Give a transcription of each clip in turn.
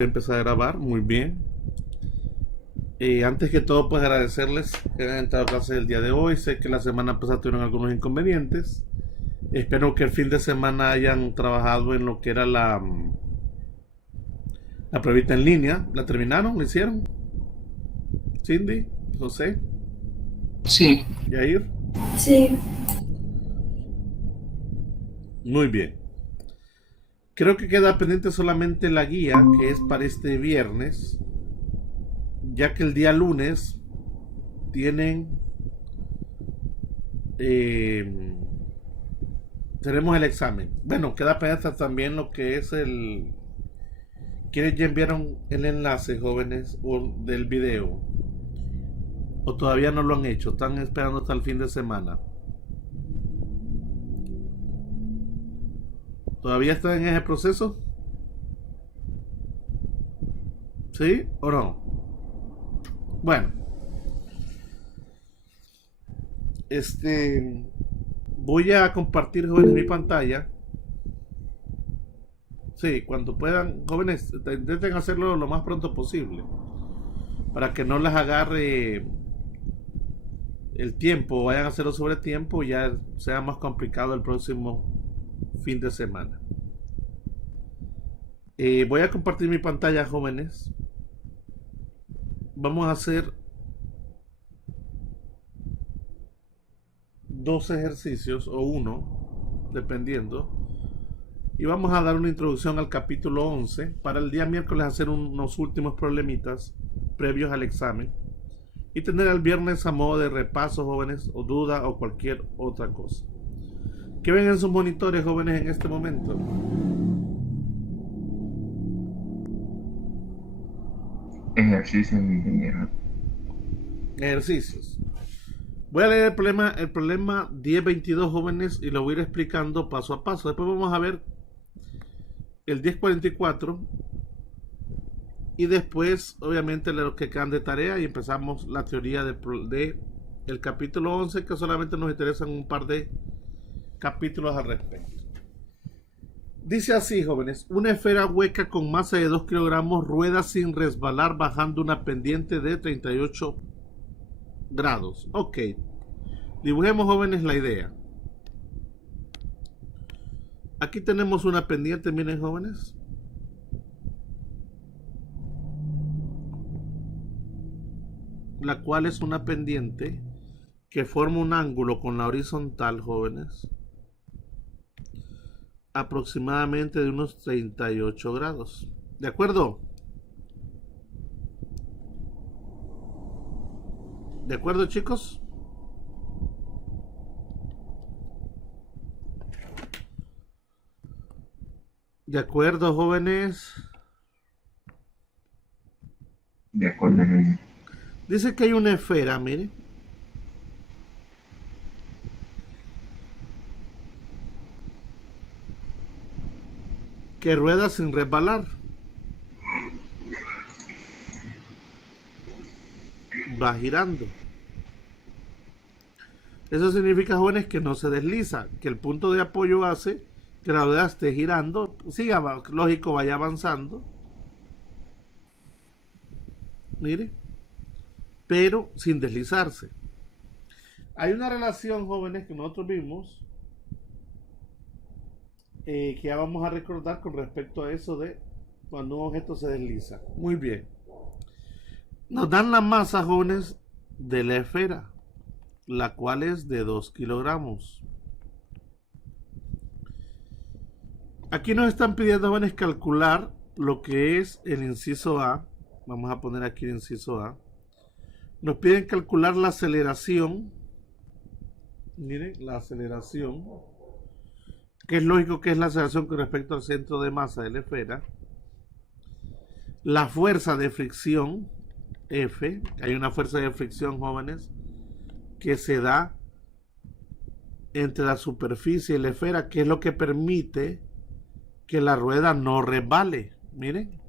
Empezar a grabar, muy bien. Antes que todo, pues agradecerles que hayan entrado a clase el día de hoy. Sé que la semana pasada tuvieron algunos inconvenientes. Espero que el fin de semana hayan trabajado en lo que era la pruebita en línea. ¿La terminaron? ¿La hicieron? Cindy, José, Sí, Yair. Sí, Muy bien. Creo que queda pendiente solamente la guía, que es para este viernes, ya que el día lunes tienen eh, tenemos el examen. Bueno, queda pendiente también lo que es el... ¿Quiénes ya enviaron el enlace, jóvenes, del video? ¿O todavía no lo han hecho? ¿Están esperando hasta el fin de semana? ¿Todavía están en ese proceso? ¿Sí o no? Bueno, este... voy a compartir, jóvenes, mi pantalla. Sí, cuando puedan, jóvenes, intenten hacerlo lo más pronto posible. Para que no les agarre el tiempo, vayan a hacerlo sobre tiempo y ya sea más complicado el próximo fin de semana. Voy a compartir mi pantalla, jóvenes. Vamos a hacer dos ejercicios o uno, dependiendo. Y vamos a dar una introducción al capítulo 11 para el día miércoles hacer unos últimos problemitas previos al examen y tener el viernes a modo de repaso, jóvenes, o duda o cualquier otra cosa. ¿Qué ven en sus monitores, jóvenes, en este momento? ejercicio de ingeniero. Ejercicios. Voy a leer el problema 1022, jóvenes, y lo voy a ir explicando paso a paso. Después vamos a ver el 1044 y después, obviamente, lo que quedan de tarea y empezamos la teoría de el capítulo 11, que solamente nos interesan un par de capítulos al respecto. Dice así, jóvenes: una esfera hueca con masa de 2 kilogramos rueda sin resbalar bajando una pendiente de 38 grados. Ok, dibujemos, jóvenes, la idea. Aquí tenemos una pendiente, miren, jóvenes. La cual es una pendiente que forma un ángulo con la horizontal, jóvenes, aproximadamente de unos 38 grados. ¿De acuerdo? ¿De acuerdo, chicos? ¿De acuerdo, jóvenes? De acuerdo, Luis. Dice que hay una esfera, mire, que rueda sin resbalar. Va girando. Eso significa, jóvenes, que no se desliza, que el punto de apoyo hace que la rueda esté girando, siga, lógico, vaya avanzando. Mire, pero sin deslizarse. Hay una relación, jóvenes, que nosotros vimos, que ya vamos a recordar con respecto a eso de cuando un objeto se desliza. Muy bien. Nos dan la masa, jóvenes, de la esfera, la cual es de 2 kilogramos. Aquí nos están pidiendo, jóvenes, calcular lo que es el inciso A. Vamos a poner aquí el inciso A. Nos piden calcular la aceleración. Miren, la aceleración, que es lógico que es la aceleración con respecto al centro de masa de la esfera. La fuerza de fricción, F. Hay una fuerza de fricción, jóvenes, que se da entre la superficie y la esfera, que es lo que permite que la rueda no resbale. Miren,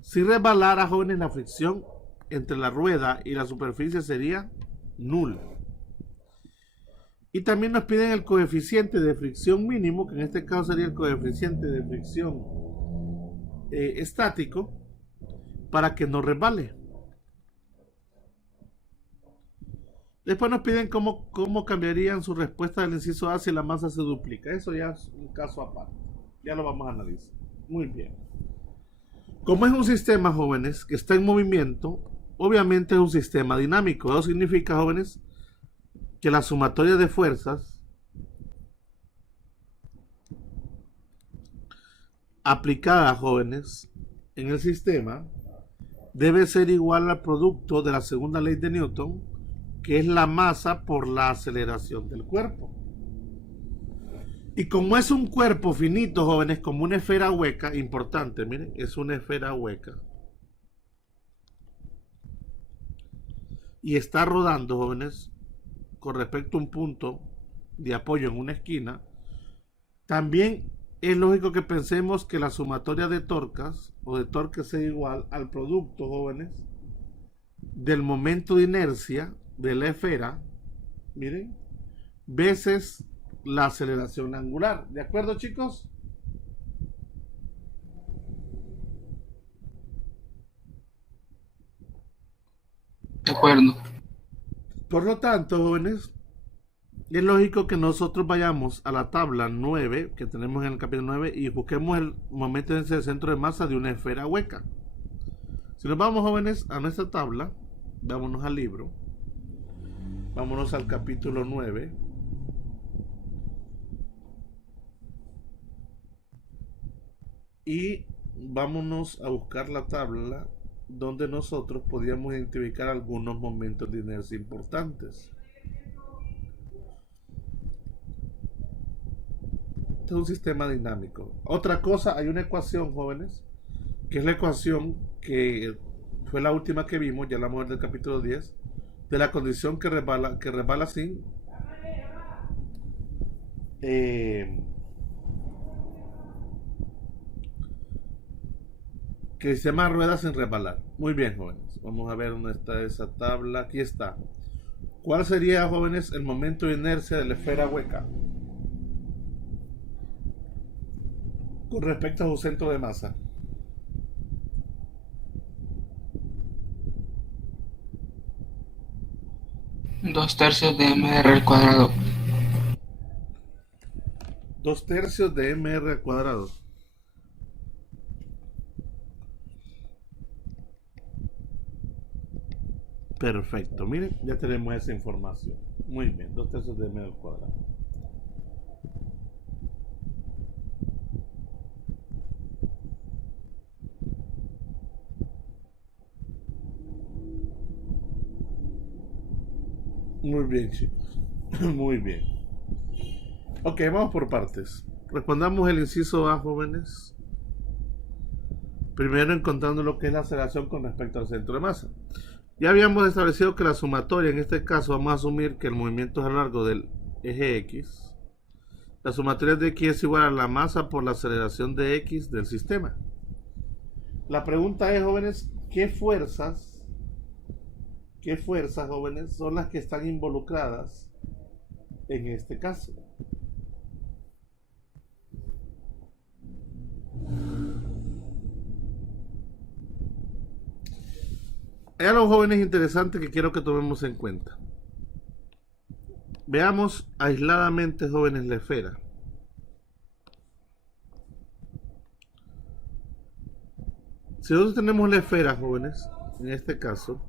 si resbalara, jóvenes, la fricción entre la rueda y la superficie sería nula. Y también nos piden el coeficiente de fricción mínimo, que en este caso sería el coeficiente de fricción estático para que no resbale. Después nos piden cómo cambiarían su respuesta del inciso A si la masa se duplica. Eso ya es un caso aparte. Ya lo vamos a analizar. Muy bien. Como es un sistema, jóvenes, que está en movimiento, obviamente es un sistema dinámico. Eso significa, jóvenes, que la sumatoria de fuerzas aplicada, jóvenes, en el sistema debe ser igual al producto de la segunda ley de Newton, que es la masa por la aceleración del cuerpo. Y como es un cuerpo finito, jóvenes, como una esfera hueca, importante, miren, es una esfera hueca. Y está rodando, jóvenes, con respecto a un punto de apoyo en una esquina, también es lógico que pensemos que la sumatoria de torcas o de torques sea igual al producto, jóvenes, del momento de inercia de la esfera, miren, veces la aceleración angular. ¿De acuerdo, chicos? De acuerdo. Por lo tanto, jóvenes, es lógico que nosotros vayamos a la tabla 9 que tenemos en el capítulo 9 y busquemos el momento de centro de masa de una esfera hueca. Si nos vamos, jóvenes, a nuestra tabla, vámonos al libro, vámonos al capítulo 9. Y vámonos a buscar la tabla donde nosotros podíamos identificar algunos momentos de inercia importantes. Este es un sistema dinámico. Otra cosa, hay una ecuación, jóvenes, que es la ecuación que fue la última que vimos, ya la vamos a ver del capítulo 10, de la condición que resbala sin que se llama rueda sin resbalar. Muy bien, jóvenes. Vamos a ver dónde está esa tabla. Aquí está. ¿Cuál sería, jóvenes, el momento de inercia de la esfera hueca con respecto a su centro de masa? Dos tercios de mr al cuadrado. 2/3 de mr al cuadrado. Perfecto, miren, ya tenemos esa información. Muy bien, 2/3 de mr al cuadrado. Muy bien, chicos. Muy bien. Ok, vamos por partes. Respondamos el inciso A, jóvenes. Primero encontrando lo que es la aceleración con respecto al centro de masa. Ya habíamos establecido que la sumatoria, en este caso vamos a asumir que el movimiento es a lo largo del eje X. La sumatoria de X es igual a la masa por la aceleración de X del sistema. La pregunta es, jóvenes, ¿qué fuerzas, jóvenes, son las que están involucradas en este caso? Hay algo, jóvenes, interesante que quiero que tomemos en cuenta. Veamos aisladamente, jóvenes, la esfera. Si nosotros tenemos la esfera, jóvenes, en este caso,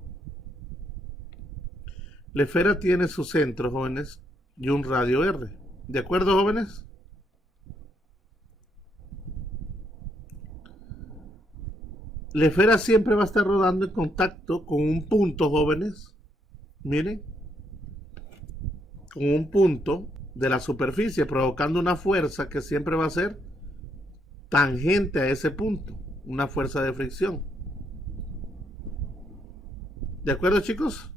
la esfera tiene su centro, jóvenes, y un radio R. ¿De acuerdo, jóvenes? La esfera siempre va a estar rodando en contacto con un punto, jóvenes. Miren. Con un punto de la superficie, provocando una fuerza que siempre va a ser tangente a ese punto. Una fuerza de fricción. ¿De acuerdo, chicos?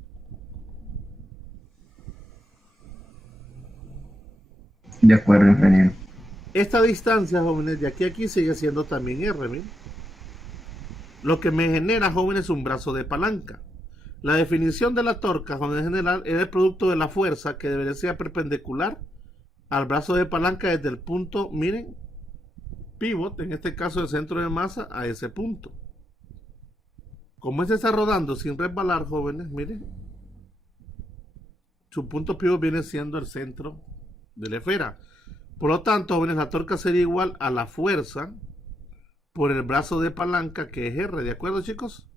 De acuerdo, ingeniero. Esta distancia, jóvenes, de aquí a aquí sigue siendo también R, ¿bien? Lo que me genera, jóvenes, un brazo de palanca. La definición de la torca, jóvenes, en general, es el producto de la fuerza que debería ser perpendicular al brazo de palanca desde el punto, miren, pivot, en este caso el centro de masa, a ese punto. Como este está rodando sin resbalar, jóvenes, miren, su punto pivot viene siendo el centro de la esfera. Por lo tanto, jóvenes, la torca sería igual a la fuerza por el brazo de palanca, que es R, ¿de acuerdo, chicos?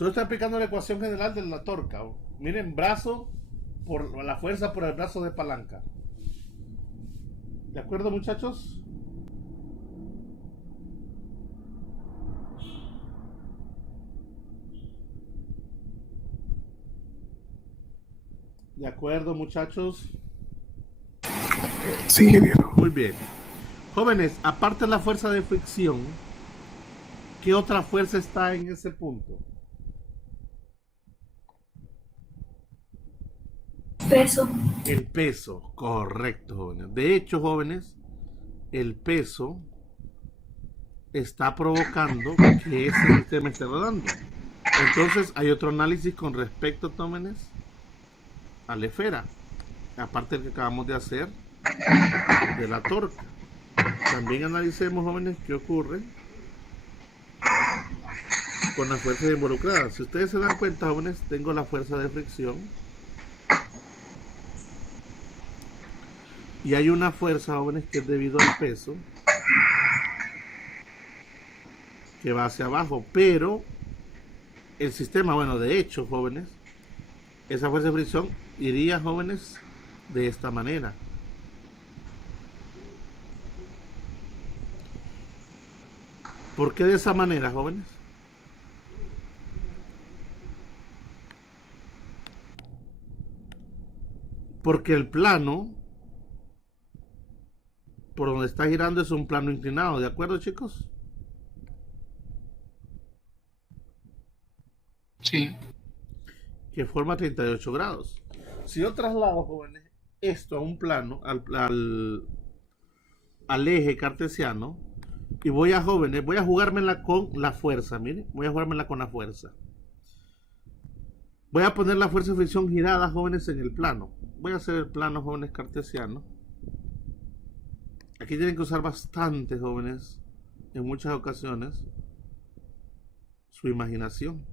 Solo está aplicando la ecuación general de la torca. Miren, brazo por la fuerza por el brazo de palanca. ¿De acuerdo, muchachos? ¿De acuerdo, muchachos? Sí, ingeniero. Muy bien. Jóvenes, aparte de la fuerza de fricción, ¿qué otra fuerza está en ese punto? Peso. El peso, correcto, jóvenes. De hecho, jóvenes, el peso está provocando que ese sistema esté rodando. Entonces, hay otro análisis con respecto, jóvenes, a la esfera, aparte del que acabamos de hacer de la torca. También analicemos, jóvenes, qué ocurre con las fuerzas involucradas. Si ustedes se dan cuenta, jóvenes, tengo la fuerza de fricción y hay una fuerza, jóvenes, que es debido al peso que va hacia abajo, pero el sistema, bueno, de hecho, jóvenes, esa fuerza de fricción iría, jóvenes, de esta manera. ¿Por qué de esa manera, jóvenes? Porque el plano por donde está girando es un plano inclinado, ¿de acuerdo, chicos? Sí. Que forma 38 grados. Si yo traslado, jóvenes, esto a un plano, al eje cartesiano, y voy a, jóvenes, voy a jugármela con la fuerza, miren, voy a jugármela con la fuerza. Voy a poner la fuerza de fricción girada, jóvenes, en el plano. Voy a hacer el plano, jóvenes, cartesiano. Aquí tienen que usar bastante, jóvenes, en muchas ocasiones, su imaginación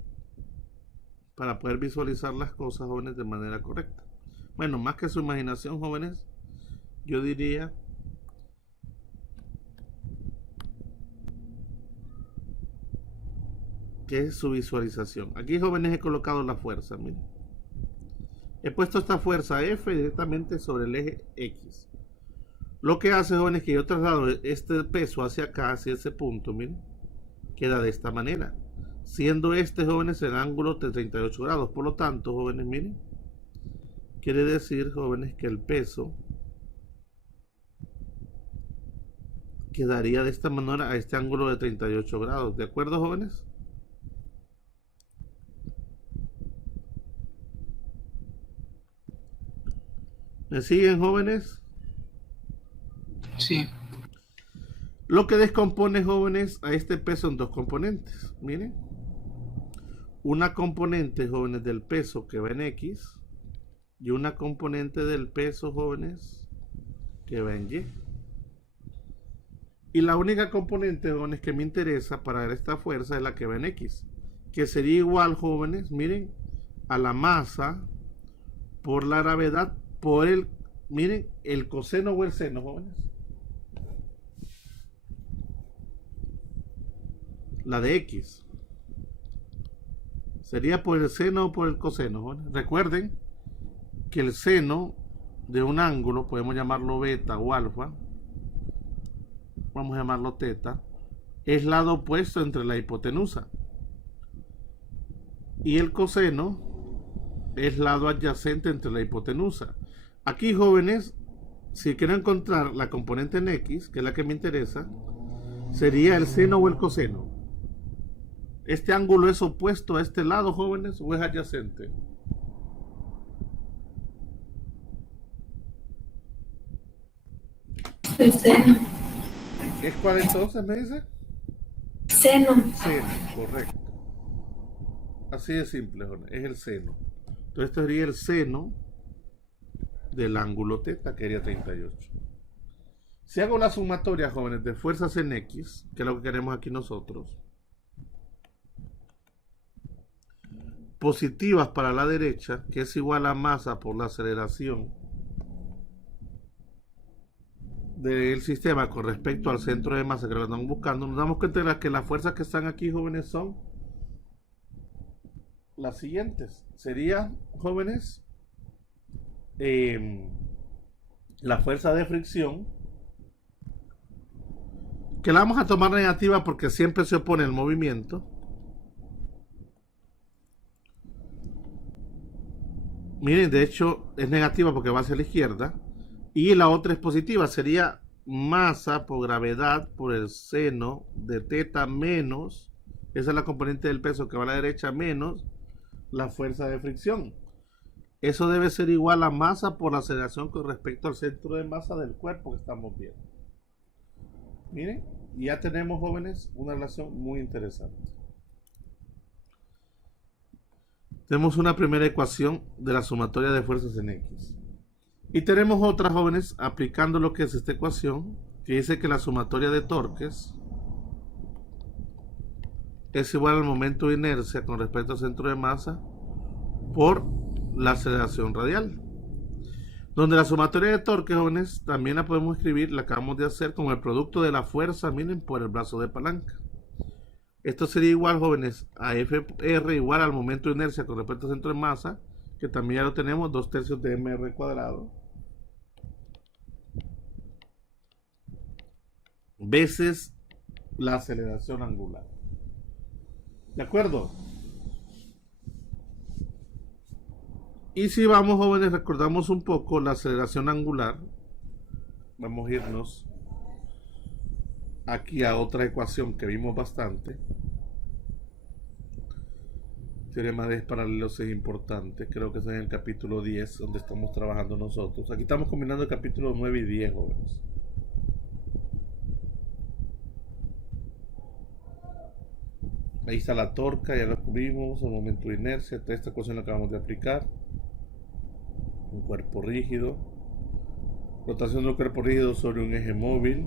para poder visualizar las cosas, jóvenes, de manera correcta. Bueno, más que su imaginación, jóvenes, yo diría que es su visualización. Aquí, jóvenes, he colocado la fuerza, miren. He puesto esta fuerza F directamente sobre el eje X. Lo que hace, jóvenes, que yo traslado este peso hacia acá, hacia ese punto, miren, queda de esta manera. Siendo este, jóvenes, el ángulo de 38 grados. Por lo tanto, jóvenes, miren, quiere decir, jóvenes, que el peso quedaría de esta manera a este ángulo de 38 grados. ¿De acuerdo, jóvenes? ¿Me siguen, jóvenes? Sí. Lo que descompone, jóvenes, a este peso en dos componentes. Miren. Una componente, jóvenes, del peso que va en X y una componente del peso, jóvenes, que va en Y. Y la única componente, jóvenes, que me interesa para ver esta fuerza es la que va en X, que sería igual, jóvenes, miren, a la masa por la gravedad por el, miren, el coseno o el seno, jóvenes. La de X sería por el seno o por el coseno, jóvenes. Recuerden que el seno de un ángulo, podemos llamarlo beta o alfa, vamos a llamarlo teta, es lado opuesto entre la hipotenusa. Y el coseno es lado adyacente entre la hipotenusa. Aquí, jóvenes, si quiero encontrar la componente en X, que es la que me interesa, sería el seno o el coseno. ¿Este ángulo es opuesto a este lado, jóvenes, o es adyacente? El seno. ¿Es cuál entonces, me dice? Seno. Seno, correcto. Así de simple, jóvenes, es el seno. Entonces, esto sería el seno del ángulo θ, que sería 38. Si hago la sumatoria, jóvenes, de fuerzas en X, que es lo que queremos aquí nosotros, positivas para la derecha, que es igual a masa por la aceleración del sistema con respecto al centro de masa que lo estamos buscando, nos damos cuenta de que las fuerzas que están aquí, jóvenes, son las siguientes. Sería, jóvenes, la fuerza de fricción, que la vamos a tomar negativa porque siempre se opone el movimiento. Miren, de hecho es negativa porque va hacia la izquierda. Y la otra es positiva, sería masa por gravedad por el seno de θ menos, esa es la componente del peso que va a la derecha, menos la fuerza de fricción. Eso debe ser igual a masa por la aceleración con respecto al centro de masa del cuerpo que estamos viendo. Miren, ya tenemos, jóvenes, una relación muy interesante. Tenemos una primera ecuación de la sumatoria de fuerzas en X. Y tenemos otra, jóvenes, aplicando lo que es esta ecuación, que dice que la sumatoria de torques es igual al momento de inercia con respecto al centro de masa por la aceleración radial. Donde la sumatoria de torques, jóvenes, también la podemos escribir, la acabamos de hacer, como el producto de la fuerza, miren, por el brazo de palanca. Esto sería igual, jóvenes, a FR igual al momento de inercia con respecto al centro de masa, que también ya lo tenemos, 2/3 de mr cuadrado, veces la aceleración angular. ¿De acuerdo? Y si vamos, jóvenes, recordamos un poco la aceleración angular, vamos a irnos aquí a otra ecuación que vimos bastante. Teorema de ejes paralelos es importante, creo que es en el capítulo 10 donde estamos trabajando nosotros. Aquí estamos combinando el capítulo 9 y 10, jóvenes. Ahí está la torca, ya lo cubrimos, el momento de inercia, esta ecuación la acabamos de aplicar. Un cuerpo rígido, rotación de un cuerpo rígido sobre un eje móvil.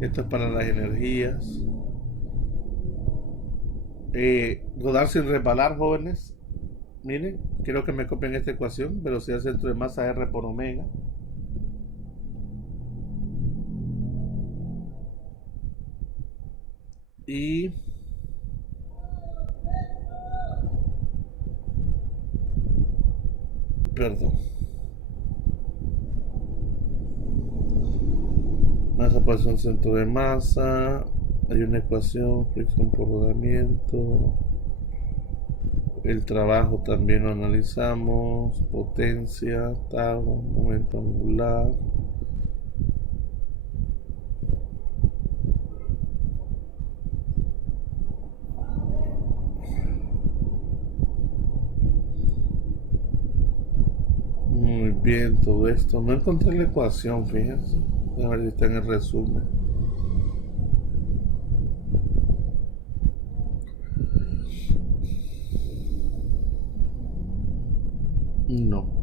Esto es para las energías. Rodar sin resbalar, jóvenes. Miren, quiero que me copien esta ecuación. Velocidad centro de masa R por omega. Y perdón, masa por el centro de masa. Hay una ecuación, fricción por rodamiento. El trabajo también lo analizamos. Potencia, tau, momento angular. Muy bien, todo esto. No encontré la ecuación, fíjense. A ver si está en el resumen. No.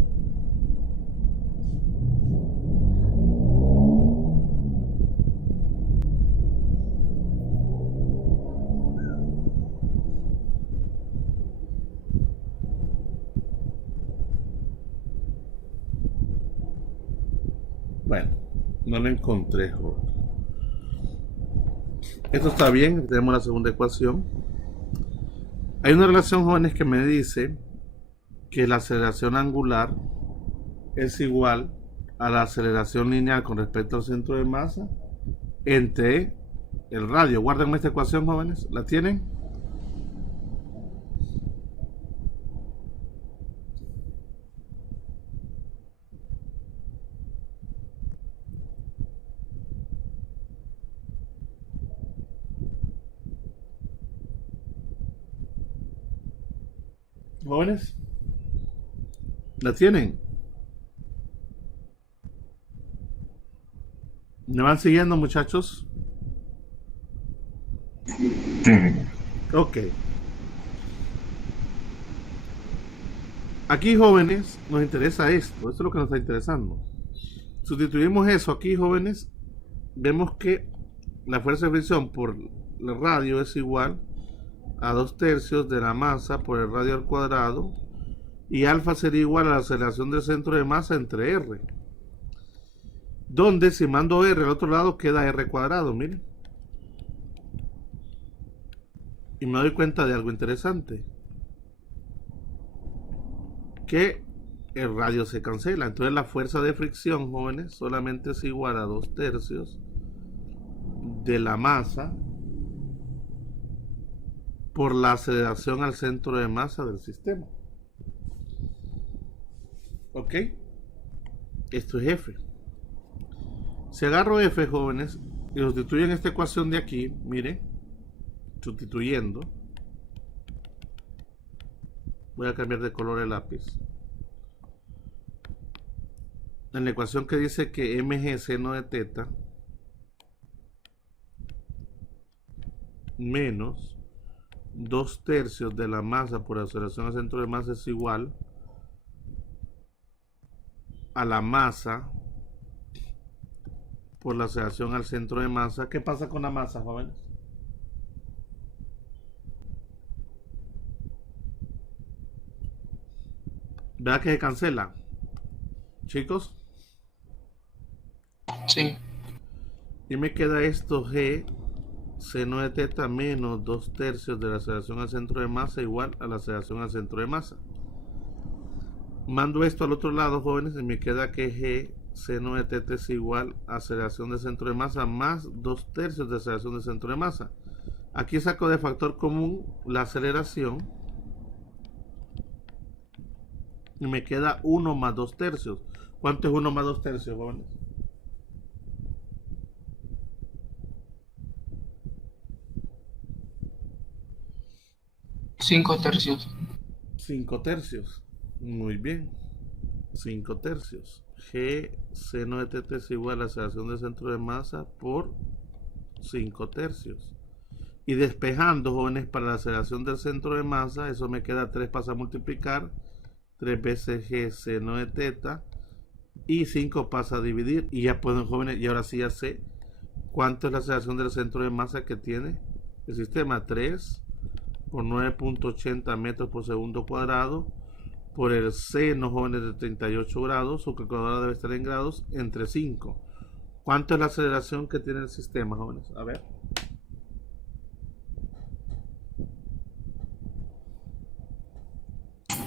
Bueno, no lo encontré, joven. Esto está bien, tenemos la segunda ecuación. Hay una relación, jóvenes, que me dice que la aceleración angular es igual a la aceleración lineal con respecto al centro de masa entre el radio. Guárdenme esta ecuación, jóvenes. ¿La tienen? Jóvenes, ¿la tienen? ¿Me van siguiendo, muchachos? Sí. Ok. Aquí, jóvenes, nos interesa esto es lo que nos está interesando. Sustituimos eso aquí, jóvenes, vemos que la fuerza de fricción por el radio es igual a 2/3 de la masa por el radio al cuadrado, y alfa sería igual a la aceleración del centro de masa entre R, donde si mando R al otro lado queda R cuadrado, miren. Y me doy cuenta de algo interesante, que el radio se cancela. Entonces la fuerza de fricción, jóvenes, solamente es igual a 2/3 de la masa por la aceleración al centro de masa del sistema. ¿Ok? Esto es F. Si agarro F, jóvenes, y lo sustituyo en esta ecuación de aquí, miren, sustituyendo, voy a cambiar de color el lápiz. En la ecuación que dice que mg seno de teta menos 2/3 de la masa por aceleración al centro de masa es igual a la masa por la aceleración al centro de masa. ¿Qué pasa con la masa, jóvenes? ¿Verdad que se cancela, chicos? Sí. Y me queda esto, G seno de teta menos 2/3 de la aceleración al centro de masa igual a la aceleración al centro de masa. Mando esto al otro lado, jóvenes, y me queda que G seno de teta es igual a aceleración del centro de masa más 2/3 de aceleración del centro de masa. Aquí saco de factor común la aceleración y me queda 1 más 2/3. ¿Cuánto es 1 más 2/3, jóvenes? Cinco tercios. 5/3. Muy bien. 5/3. G seno de teta es igual a la aceleración del centro de masa por 5/3. Y despejando, jóvenes, para la aceleración del centro de masa, eso me queda 3, pasa a multiplicar. 3 veces G seno de teta. Y 5 pasa a dividir. Y ya pueden, jóvenes, y ahora sí ya sé cuánto es la aceleración del centro de masa que tiene el sistema. 3 por 9.80 metros por segundo cuadrado por el seno, jóvenes, de 38 grados. Su calculadora debe estar en grados, entre 5. ¿Cuánto es la aceleración que tiene el sistema, jóvenes? A ver.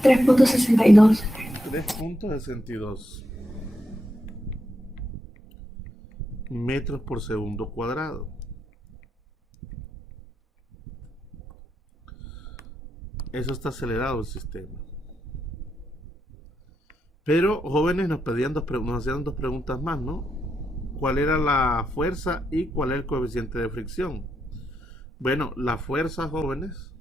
$3.62. 3.62 metros por segundo cuadrado. Eso está acelerado el sistema. Pero, jóvenes, nos hacían dos preguntas más, ¿no? ¿Cuál era la fuerza y cuál es el coeficiente de fricción? Bueno, la fuerza, jóvenes,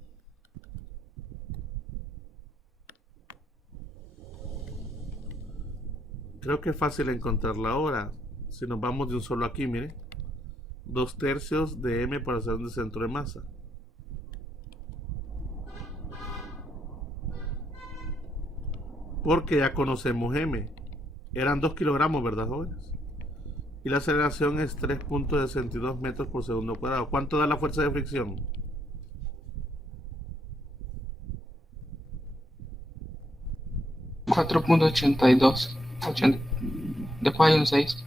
creo que es fácil encontrarla ahora. Si nos vamos de un solo aquí, miren, 2/3 de m por aceleración del centro de masa. Porque ya conocemos m. Eran 2 kilogramos, ¿verdad, jóvenes? Y la aceleración es 3.62 metros por segundo cuadrado. ¿Cuánto da la fuerza de fricción? $4.82. Después hay un 6.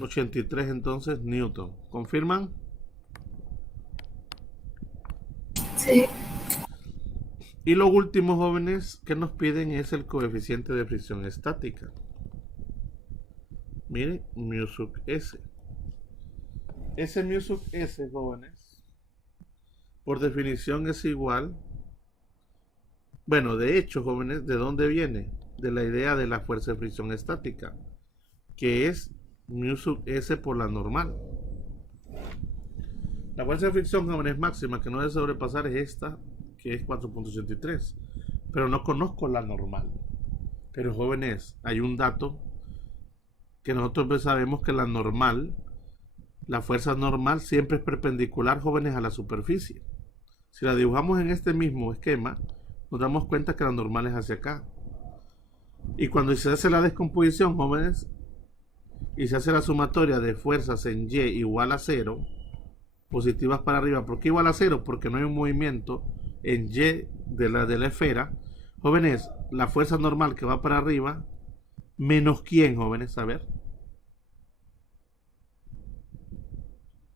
83 entonces Newton. ¿Confirman? Sí. Y lo último, jóvenes, que nos piden es el coeficiente de fricción estática. Miren, mu sub s. Ese mu sub s, jóvenes, por definición es igual. Bueno, de hecho, jóvenes, ¿de dónde viene? De la idea de la fuerza de fricción estática, que es mu sub s por la normal. La fuerza de fricción, jóvenes, máxima que no debe sobrepasar es esta, que es 4.83, pero no conozco la normal. Pero, jóvenes, hay un dato que nosotros sabemos, que la normal, la fuerza normal siempre es perpendicular, jóvenes, a la superficie. Si la dibujamos en este mismo esquema, nos damos cuenta que la normal es hacia acá. Y cuando se hace la descomposición, jóvenes, y se hace la sumatoria de fuerzas en Y igual a 0, positivas para arriba. ¿Por qué igual a 0? Porque no hay un movimiento en Y de la esfera. Jóvenes, la fuerza normal que va para arriba, menos quién, jóvenes, a ver.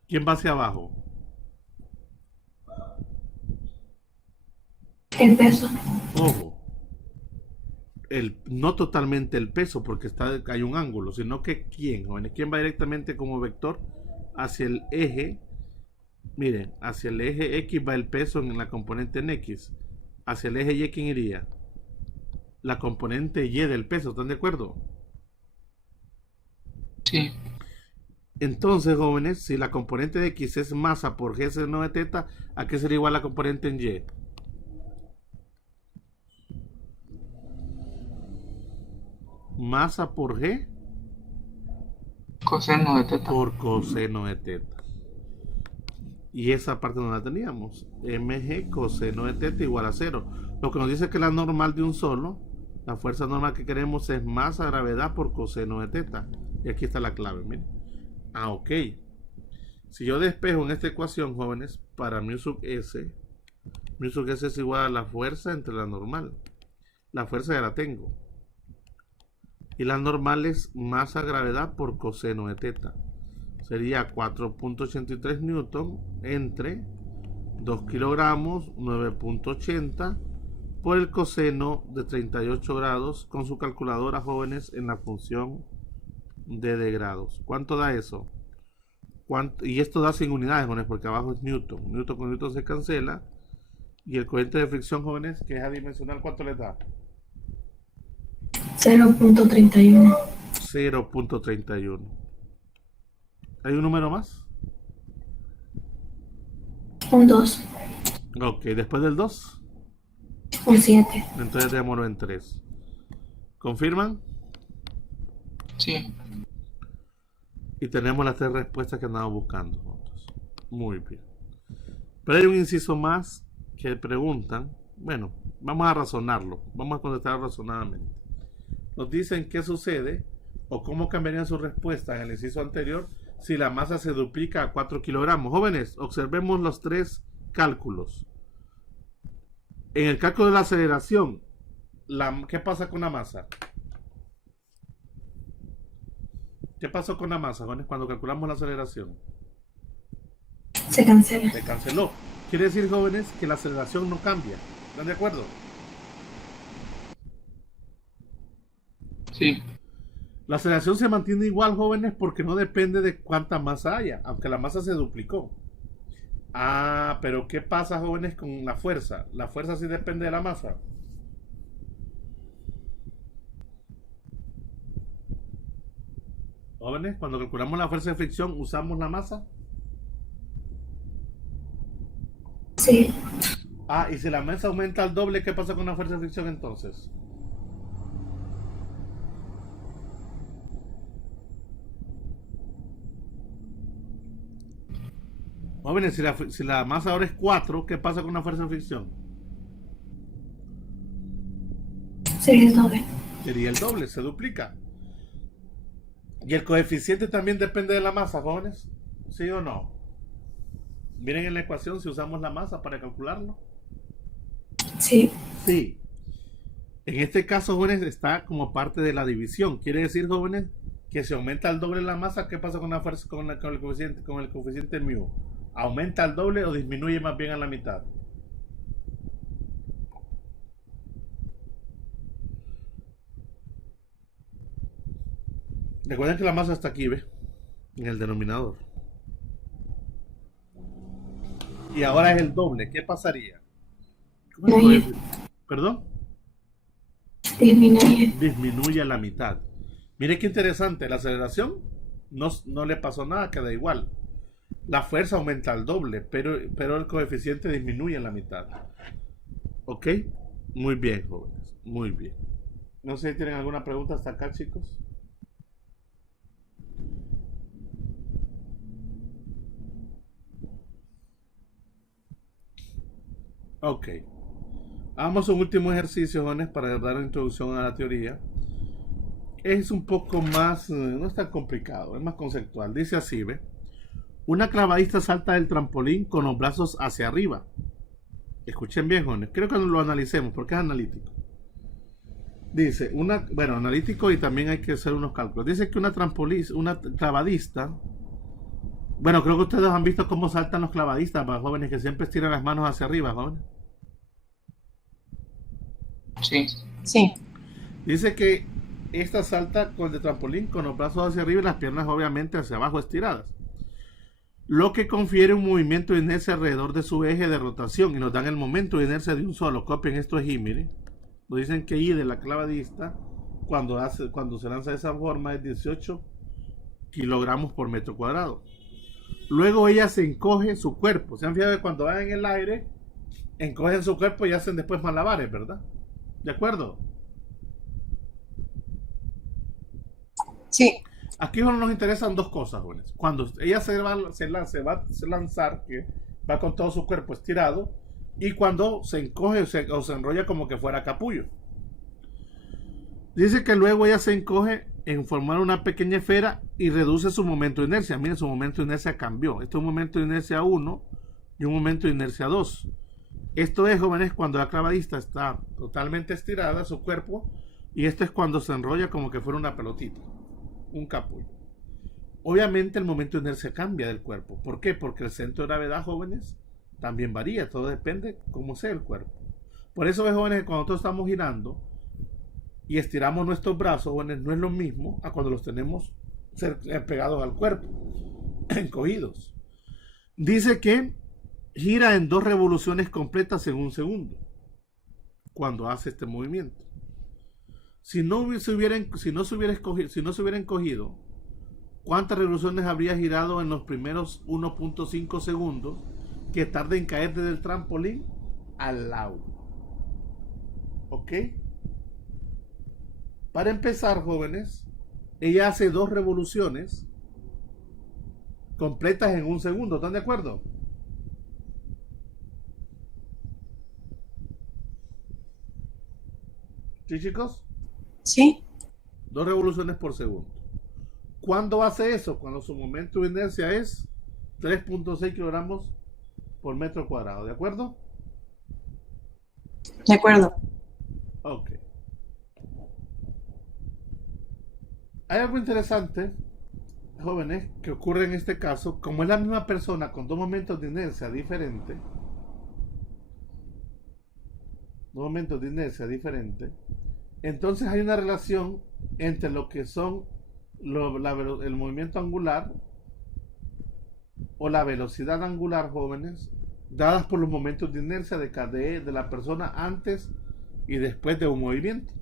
¿Quién va hacia abajo? El peso. Ojo. No totalmente el peso, porque hay un ángulo, sino que quién, jóvenes. ¿Quién va directamente como vector hacia el eje? Miren, hacia el eje X va el peso en la componente en X. Hacia el eje Y, ¿quién iría? La componente Y del peso, ¿están de acuerdo? Sí. Entonces, jóvenes, si la componente de X es masa por G seno de teta, ¿a qué sería igual la componente en Y? Masa por G Coseno de teta. por coseno de teta. Y esa parte no la teníamos. Mg coseno de teta igual a 0. Lo que nos dice que la normal de un solo, la fuerza normal que queremos es masa gravedad por coseno de teta. Y aquí está la clave, miren. Ah, ok. Si yo despejo en esta ecuación, jóvenes, para mu sub s es igual a la fuerza entre la normal. La fuerza ya la tengo. Y la normal es masa gravedad por coseno de teta. Sería 4.83 newton entre 2 kilogramos 9.80 por el coseno de 38 grados con su calculadora, jóvenes, en la función de grados. ¿Cuánto da eso? Y esto da sin unidades, jóvenes, porque abajo es newton. Newton con newton se cancela. Y el coeficiente de fricción, jóvenes, que es adimensional, ¿cuánto les da? 0.31. 0.31. ¿Hay un número más? Un 2. Ok, después del 2. Un 7. Entonces démoslo en 3. ¿Confirman? Sí. Y tenemos las 3 respuestas que andamos buscando juntos. Muy bien. Pero hay un inciso más que preguntan. Bueno, vamos a razonarlo. Vamos a contestar razonadamente. Nos dicen qué sucede o cómo cambiarían sus respuestas en el inciso anterior si la masa se duplica a 4 kilogramos. Jóvenes, observemos los 3 cálculos. En el cálculo de la aceleración, ¿qué pasa con la masa? ¿Qué pasó con la masa, jóvenes, cuando calculamos la aceleración? Se cancela. Se canceló. Quiere decir, jóvenes, que la aceleración no cambia. ¿Están de acuerdo? Sí. La aceleración se mantiene igual, jóvenes, porque no depende de cuánta masa haya, aunque la masa se duplicó. Ah, pero ¿qué pasa, jóvenes, con la fuerza? La fuerza sí depende de la masa. Jóvenes, cuando calculamos la fuerza de fricción, ¿usamos la masa? Sí. Ah, y si la masa aumenta al doble, ¿qué pasa con la fuerza de fricción entonces? Jóvenes, si la masa ahora es 4, ¿qué pasa con la fuerza de fricción? Sería el doble. Sería el doble, se duplica. ¿Y el coeficiente también depende de la masa, jóvenes? ¿Sí o no? Miren en la ecuación si usamos la masa para calcularlo. Sí. Sí. En este caso, jóvenes, está como parte de la división. Quiere decir, jóvenes, que si aumenta el doble la masa, ¿qué pasa con la fuerza, con el coeficiente mu? ¿Aumenta al doble o disminuye más bien a la mitad? Recuerden que la masa está aquí, ¿ve? En el denominador. Y ahora es el doble. ¿Qué pasaría? ¿Perdón? Disminuye. Disminuye a la mitad. Mire qué interesante. La aceleración no le pasó nada, queda igual. La fuerza aumenta al doble, pero el coeficiente disminuye en la mitad. ¿Ok? Muy bien, jóvenes. Muy bien. No sé si tienen alguna pregunta hasta acá, chicos. Ok. Hagamos un último ejercicio, jóvenes, para dar una introducción a la teoría. es un poco más, no es tan complicado, es más conceptual. Dice así, ¿ve? Una clavadista salta del trampolín con los brazos hacia arriba. Escuchen bien, jóvenes. Creo que lo analicemos porque es analítico. Dice, bueno, analítico y también hay que hacer unos cálculos. Dice que una clavadista. Bueno, creo que ustedes han visto cómo saltan los clavadistas, para jóvenes, que siempre estiran las manos hacia arriba, jóvenes. Sí. Sí. Dice que esta salta con el de trampolín con los brazos hacia arriba y las piernas obviamente hacia abajo estiradas, lo que confiere un movimiento de inercia alrededor de su eje de rotación y nos dan el momento de inercia de un solo. Copien esto aquí, miren. Nos dicen que I de la clavadista cuando se lanza de esa forma es 18 kilogramos por metro cuadrado. Luego ella se encoge su cuerpo. Se han fijado que cuando van en el aire encogen su cuerpo y hacen después malabares, ¿verdad? ¿De acuerdo? Sí. Aquí nos interesan dos cosas, jóvenes. Cuando ella se va a lanzar, que va con todo su cuerpo estirado, y cuando se encoge o se enrolla como que fuera capullo. Dice que luego ella se encoge en formar una pequeña esfera y reduce su momento de inercia. Miren, su momento de inercia cambió. Esto es un momento de inercia 1 y un momento de inercia 2. Esto es, jóvenes, cuando la clavadista está totalmente estirada, su cuerpo, y esto es cuando se enrolla como que fuera una pelotita, un capullo. Obviamente el momento de inercia cambia del cuerpo. ¿Por qué? Porque el centro de gravedad, jóvenes, también varía. Todo depende cómo sea el cuerpo. Por eso, jóvenes, cuando nosotros estamos girando y estiramos nuestros brazos, jóvenes, no es lo mismo a cuando los tenemos pegados al cuerpo, encogidos. Dice que gira en 2 revoluciones completas en un segundo cuando hace este movimiento. Si no se hubiera encogido, ¿cuántas revoluciones habría girado en los primeros 1.5 segundos que tarda en caer desde el trampolín al agua? ¿Ok? Para empezar, jóvenes, ella hace 2 revoluciones completas en un segundo. ¿Están de acuerdo? ¿Sí, chicos? Sí. 2 revoluciones por segundo. ¿Cuándo hace eso? Cuando su momento de inercia es 3.6 kilogramos por metro cuadrado. ¿De acuerdo? De acuerdo. Ok. Hay algo interesante, jóvenes, que ocurre en este caso. Como es la misma persona con 2 momentos de inercia diferentes, entonces hay una relación entre lo que son el movimiento angular o la velocidad angular, jóvenes, dadas por los momentos de inercia de la persona antes y después de un movimiento.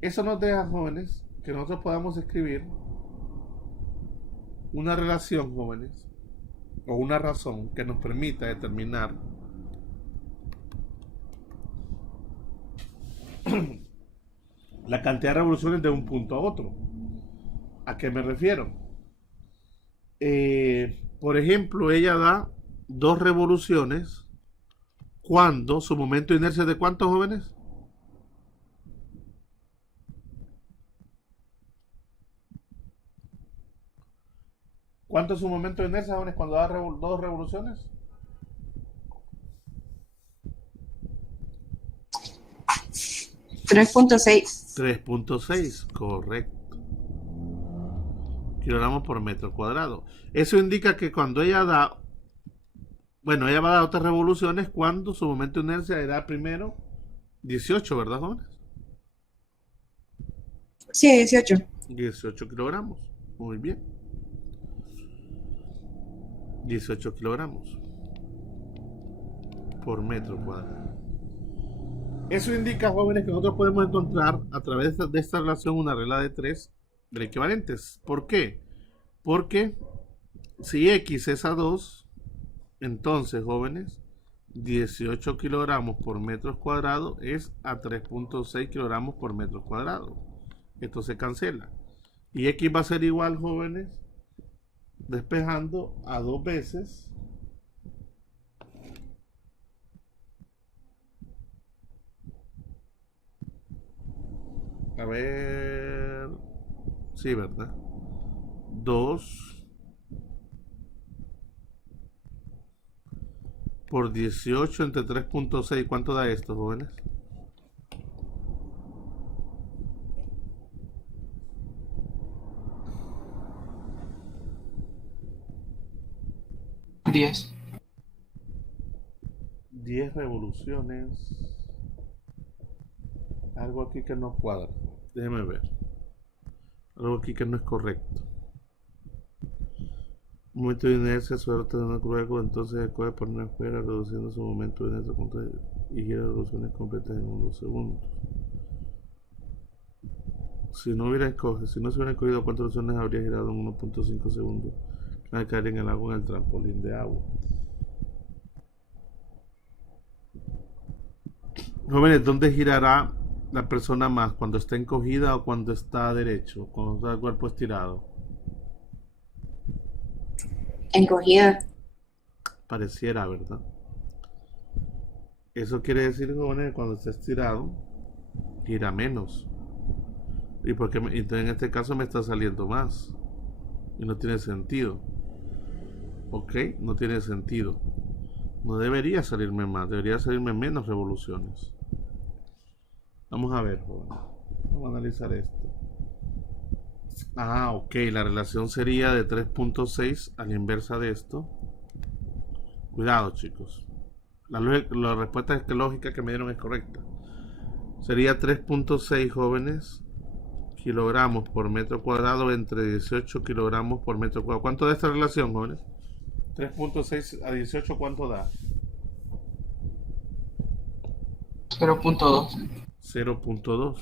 Eso nos deja, jóvenes, que nosotros podamos escribir una relación, jóvenes, o una razón que nos permita determinar la cantidad de revoluciones de un punto a otro. ¿A qué me refiero? Por ejemplo, ella da 2 revoluciones cuando su momento de inercia es de ¿cuántos, jóvenes? ¿Cuánto es su momento de inercia, jóvenes, cuando da 2 revoluciones? 3.6. 3.6, correcto. Kilogramos por metro cuadrado. Eso indica que cuando ella da, bueno, ella va a dar otras revoluciones cuando su momento de inercia era primero 18, ¿verdad, jóvenes? Sí, 18. 18 kilogramos. Muy bien. 18 kilogramos por metro cuadrado. Eso indica, jóvenes, que nosotros podemos encontrar a través de esta relación una regla de 3 de equivalentes. ¿Por qué? Porque si X es a 2, entonces, jóvenes, 18 kilogramos por metro cuadrado es a 3.6 kilogramos por metro cuadrado. Esto se cancela. Y X va a ser igual, jóvenes, despejando a 2 veces a ver Sí, ¿verdad? 2 por 18 entre 3.6. ¿Cuánto da esto, jóvenes? Diez. 10 revoluciones. Algo aquí que no cuadra. Déjeme ver. Algo aquí que no es correcto. Un momento de inercia suerte de una curva, entonces se puede poner en espera, reduciendo su momento de inercia y gira revoluciones completas en 1 segundo. Si no se hubiera escogido, ¿cuántas revoluciones habría girado en 1.5 segundos al caer en el agua en el trampolín de agua? Jóvenes, ¿dónde girará la persona más? ¿Cuando está encogida o cuando está derecho? Cuando está el cuerpo estirado. Encogida. Pareciera, ¿verdad? Eso quiere decir, jóvenes, que cuando está estirado, gira menos. ¿Y por qué entonces en este caso me está saliendo más? Y no tiene sentido. ¿Ok? No tiene sentido. No debería salirme más, debería salirme menos revoluciones. Vamos a ver, jóvenes. Vamos a analizar esto. Ah, ok, la relación sería de 3.6 a la inversa de esto. Cuidado, chicos. La respuesta lógica que me dieron es correcta. Sería 3.6, jóvenes, kilogramos por metro cuadrado entre 18 kilogramos por metro cuadrado. ¿Cuánto da esta relación, jóvenes? 3.6 a 18, ¿cuánto da? 0.2. 0.2.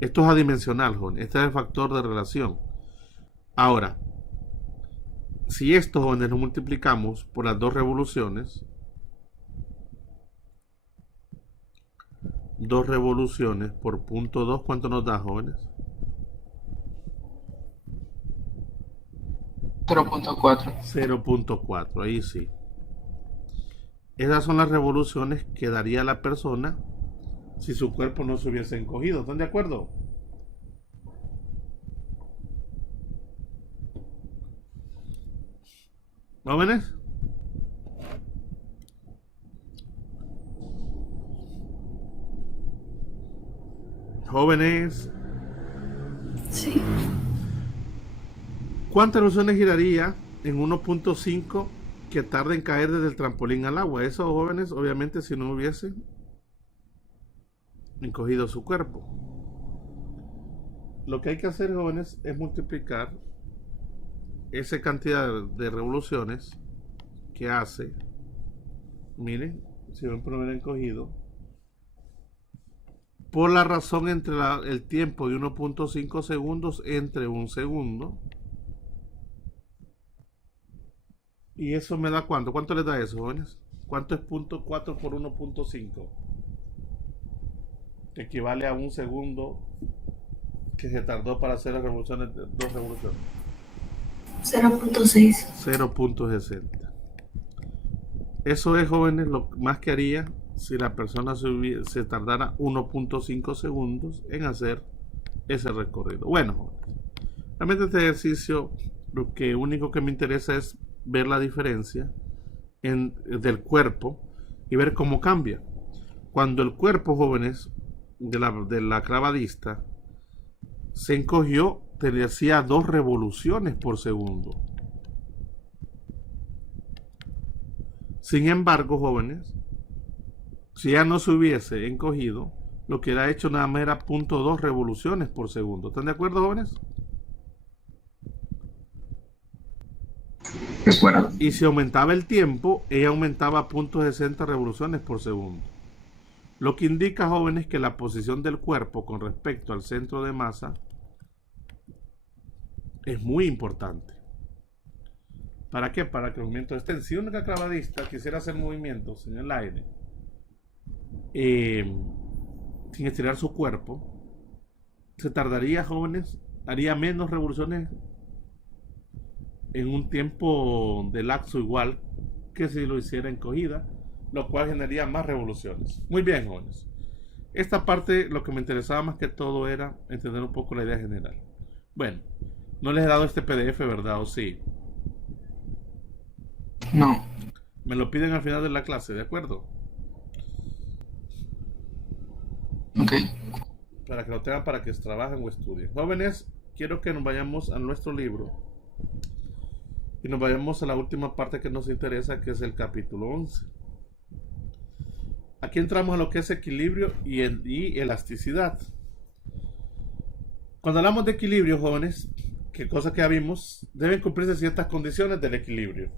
Esto es adimensional, jóvenes. Este es el factor de relación. Ahora, si esto, jóvenes, lo multiplicamos por las dos revoluciones, por 0.2, ¿cuánto nos da, jóvenes? 0.4. 0.4, ahí sí. Esas son las revoluciones que daría la persona si su cuerpo no se hubiese encogido. ¿Están de acuerdo? ¿Jóvenes? Jóvenes. Sí. ¿Cuántas revoluciones giraría en 1.5 que tarda en caer desde el trampolín al agua? Eso, jóvenes, obviamente, si no hubiese encogido su cuerpo. Lo que hay que hacer, jóvenes, es multiplicar esa cantidad de revoluciones que hace. Miren, si ven por haber encogido, por la razón entre el tiempo de 1.5 segundos entre un segundo. Y eso me da ¿cuánto? ¿Cuánto les da eso, jóvenes? ¿Cuánto es 0.4 por 1.5? Que equivale a un segundo que se tardó para hacer las revoluciones, dos revoluciones. 0.6. 0.60. Eso es, jóvenes, lo más que haría si la persona se tardara 1.5 segundos en hacer ese recorrido. Bueno, jóvenes, realmente este ejercicio lo único que me interesa es ver la diferencia del cuerpo y ver cómo cambia. Cuando el cuerpo, jóvenes, de la clavadista se encogió, te hacía 2 revoluciones por segundo. Sin embargo, jóvenes, si ya no se hubiese encogido, lo que era hecho nada más era 0.2 revoluciones por segundo. ¿Están de acuerdo, jóvenes? De acuerdo. Y si aumentaba el tiempo, ella aumentaba 0.60 revoluciones por segundo. Lo que indica, jóvenes, que la posición del cuerpo con respecto al centro de masa es muy importante. ¿Para qué? Para que el movimiento esté. Si una clavadista quisiera hacer movimientos en el aire sin estirar su cuerpo, se tardaría, jóvenes, haría menos revoluciones en un tiempo de lapso igual que si lo hiciera encogida, lo cual generaría más revoluciones. Muy bien, jóvenes. Esta parte lo que me interesaba más que todo era entender un poco la idea general. Bueno, no les he dado este PDF, ¿verdad? ¿O sí? No. Me lo piden al final de la clase, ¿de acuerdo? Ok. Para que lo tengan, para que trabajen o estudien. Jóvenes, quiero que nos vayamos a nuestro libro y nos vayamos a la última parte que nos interesa, que es el capítulo 11. Aquí entramos a lo que es equilibrio y elasticidad. Cuando hablamos de equilibrio, jóvenes, que cosa que ya vimos, deben cumplirse ciertas condiciones del equilibrio.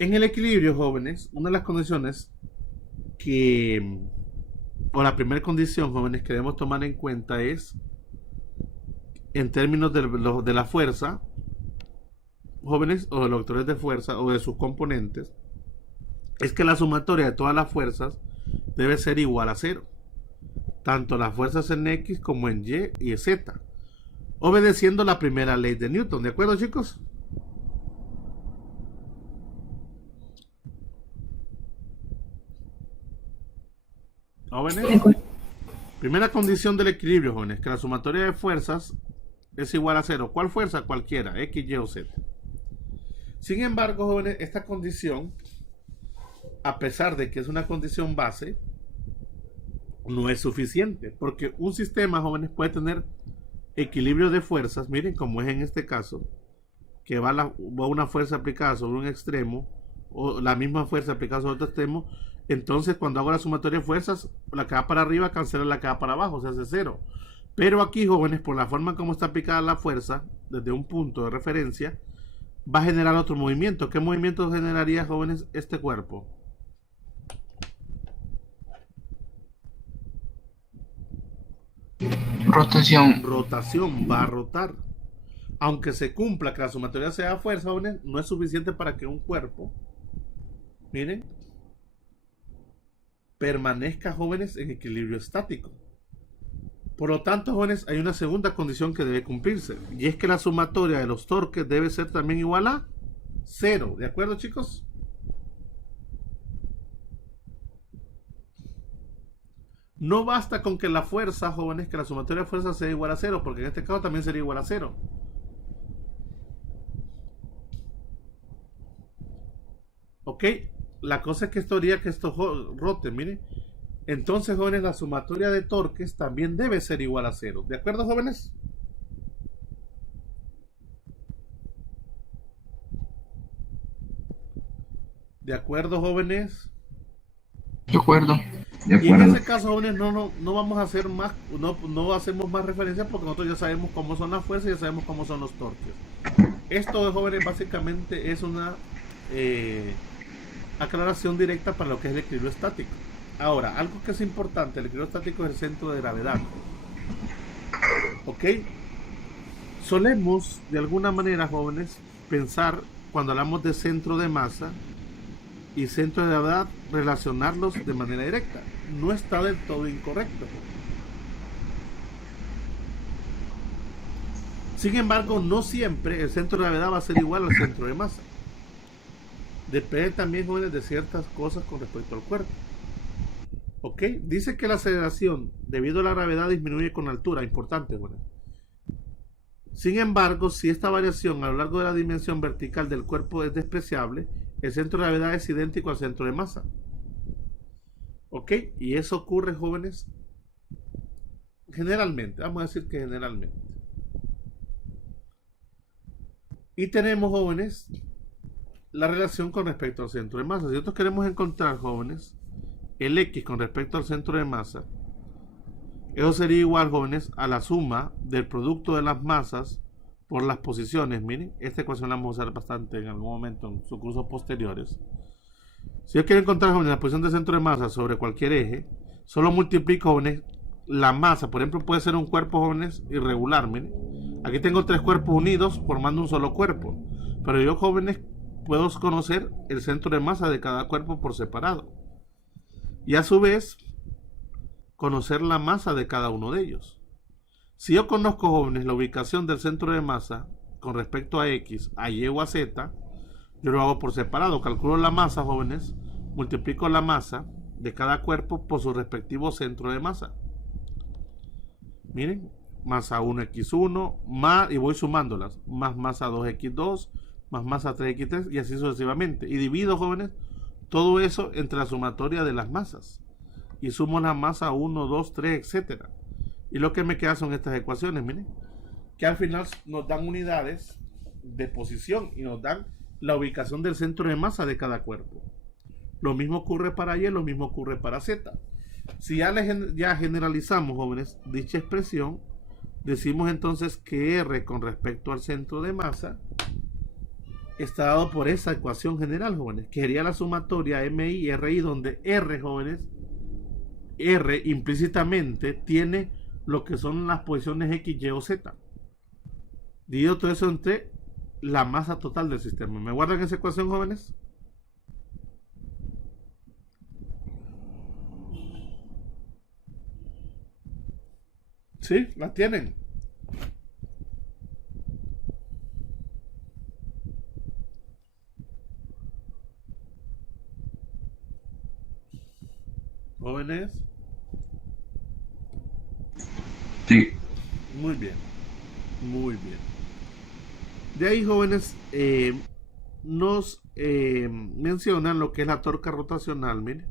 En el equilibrio, jóvenes, una de las condiciones o la primera condición, jóvenes, que debemos tomar en cuenta es, en términos de la fuerza, jóvenes, o de los vectores de fuerza, o de sus componentes, es que la sumatoria de todas las fuerzas debe ser igual a 0. Tanto las fuerzas en X como en Y y Z. Obedeciendo la primera ley de Newton. ¿De acuerdo, chicos? ¿Jóvenes? Primera condición del equilibrio, jóvenes, que la sumatoria de fuerzas es igual a 0. ¿Cuál fuerza? Cualquiera, X, Y o Z. Sin embargo, jóvenes, esta condición, a pesar de que es una condición base, no es suficiente, porque un sistema, jóvenes, puede tener equilibrio de fuerzas, miren como es en este caso, que va una fuerza aplicada sobre un extremo, o la misma fuerza aplicada sobre otro extremo. Entonces cuando hago la sumatoria de fuerzas, la que va para arriba cancela la que va para abajo, se hace 0. Pero aquí, jóvenes, por la forma como está aplicada la fuerza, desde un punto de referencia, va a generar otro movimiento. ¿Qué movimiento generaría, jóvenes, este cuerpo? Rotación. Rotación, va a rotar. Aunque se cumpla que la sumatoria sea fuerza, jóvenes, no es suficiente para que un cuerpo, miren, permanezca, jóvenes, en equilibrio estático. Por lo tanto, jóvenes, hay una segunda condición que debe cumplirse, y es que la sumatoria de los torques debe ser también igual a 0. ¿De acuerdo, chicos? No basta con que la fuerza, jóvenes, que la sumatoria de fuerza sea igual a 0, porque en este caso también sería igual a 0. Ok, la cosa es que esto haría que esto rote, miren. Entonces, jóvenes, la sumatoria de torques también debe ser igual a 0. ¿De acuerdo, jóvenes? ¿De acuerdo, jóvenes? De acuerdo. Y en ese caso, jóvenes, no vamos a hacer más, no hacemos más referencias, porque nosotros ya sabemos cómo son las fuerzas y ya sabemos cómo son los torques. Esto, jóvenes, básicamente es una aclaración directa para lo que es el equilibrio estático. Ahora, algo que es importante, el equilibrio estático es el centro de gravedad. ¿Ok? Solemos, de alguna manera, jóvenes, pensar, cuando hablamos de centro de masa y centro de gravedad, relacionarlos de manera directa. No está del todo incorrecto. Sin embargo, no siempre el centro de gravedad va a ser igual al centro de masa. Depende también, jóvenes, de ciertas cosas con respecto al cuerpo. ¿Ok? Dice que la aceleración debido a la gravedad disminuye con la altura. Importante, jóvenes. Sin embargo, si esta variación a lo largo de la dimensión vertical del cuerpo es despreciable, el centro de gravedad es idéntico al centro de masa. ¿Ok? Y eso ocurre, jóvenes, generalmente. Vamos a decir que generalmente. Y tenemos, jóvenes, la relación con respecto al centro de masa. Si nosotros queremos encontrar, jóvenes, el X con respecto al centro de masa, eso sería igual, jóvenes, a la suma del producto de las masas por las posiciones. Miren, esta ecuación la vamos a usar bastante en algún momento en sus cursos posteriores. Si yo quiero encontrar, jóvenes, la posición del centro de masa sobre cualquier eje, solo multiplico, jóvenes, la masa. Por ejemplo, puede ser un cuerpo, jóvenes, irregular. Miren, aquí tengo 3 cuerpos unidos formando un solo cuerpo, pero yo, jóvenes, puedo conocer el centro de masa de cada cuerpo por separado, y a su vez conocer la masa de cada uno de ellos. Si yo conozco, jóvenes, la ubicación del centro de masa con respecto a X, a Y o a Z, yo lo hago por separado. Calculo la masa, jóvenes, multiplico la masa de cada cuerpo por su respectivo centro de masa. Miren, masa 1x1, más, y voy sumándolas, más masa 2x2, más masa 3x3, y así sucesivamente. Y divido, jóvenes, todo eso entre la sumatoria de las masas. Y sumo la masa 1, 2, 3, etc. Y lo que me queda son estas ecuaciones, miren, que al final nos dan unidades de posición y nos dan la ubicación del centro de masa de cada cuerpo. Lo mismo ocurre para Y, lo mismo ocurre para Z. Si ya generalizamos, jóvenes, dicha expresión, decimos entonces que R con respecto al centro de masa está dado por esa ecuación general, jóvenes, que sería la sumatoria MI y RI, donde R, jóvenes, R implícitamente tiene lo que son las posiciones X, Y o Z. Divido todo eso entre la masa total del sistema. ¿Me guardan esa ecuación, jóvenes? ¿Sí? ¿La tienen? ¿Jóvenes? Sí. Muy bien. Muy bien. De ahí, jóvenes, nos mencionan lo que es la torca rotacional, miren,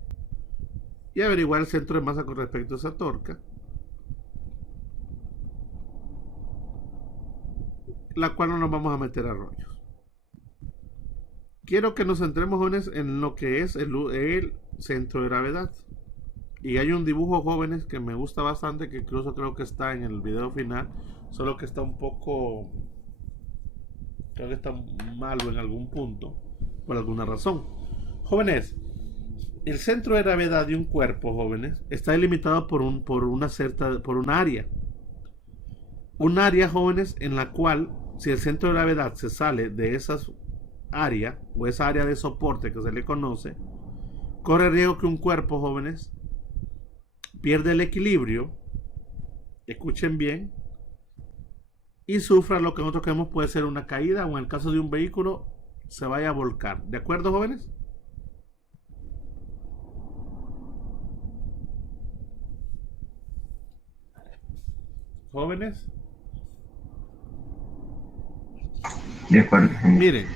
y averiguar el centro de masa con respecto a esa torca, la cual no nos vamos a meter a rollos. Quiero que nos centremos, jóvenes, en lo que es el centro de gravedad. Y hay un dibujo, jóvenes, que me gusta bastante, que incluso creo que está en el video final, solo que está un poco, creo que está malo en algún punto, por alguna razón. Jóvenes, el centro de gravedad de un cuerpo, jóvenes, está delimitado por un área. Un área, jóvenes, en la cual, si el centro de gravedad se sale de esas áreas, o esa área de soporte que se le conoce, corre riesgo que un cuerpo, jóvenes, pierde el equilibrio, escuchen bien, y sufra lo que nosotros creemos puede ser una caída, o en el caso de un vehículo se vaya a volcar. ¿De acuerdo, jóvenes? Jóvenes, De acuerdo. miren,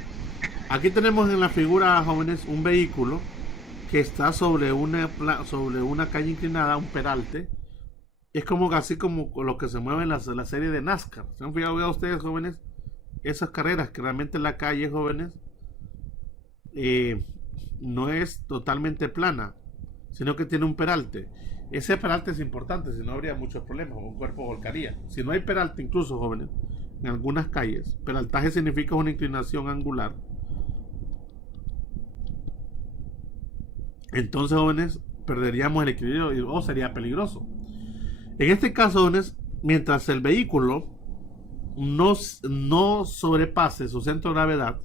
aquí tenemos en la figura, jóvenes, un vehículo que está sobre una calle inclinada, un peralte. Es como así como lo que se mueve en la serie de NASCAR. ¿Se han fijado ustedes, jóvenes? Esas carreras que realmente la calle, jóvenes, no es totalmente plana, sino que tiene un peralte. Ese peralte es importante, si no habría muchos problemas, un cuerpo volcaría. Si no hay peralte, incluso, jóvenes, en algunas calles, peraltaje significa una inclinación angular. Entonces, jóvenes, perderíamos el equilibrio o sería peligroso. En este caso, jóvenes, mientras el vehículo no sobrepase su centro de gravedad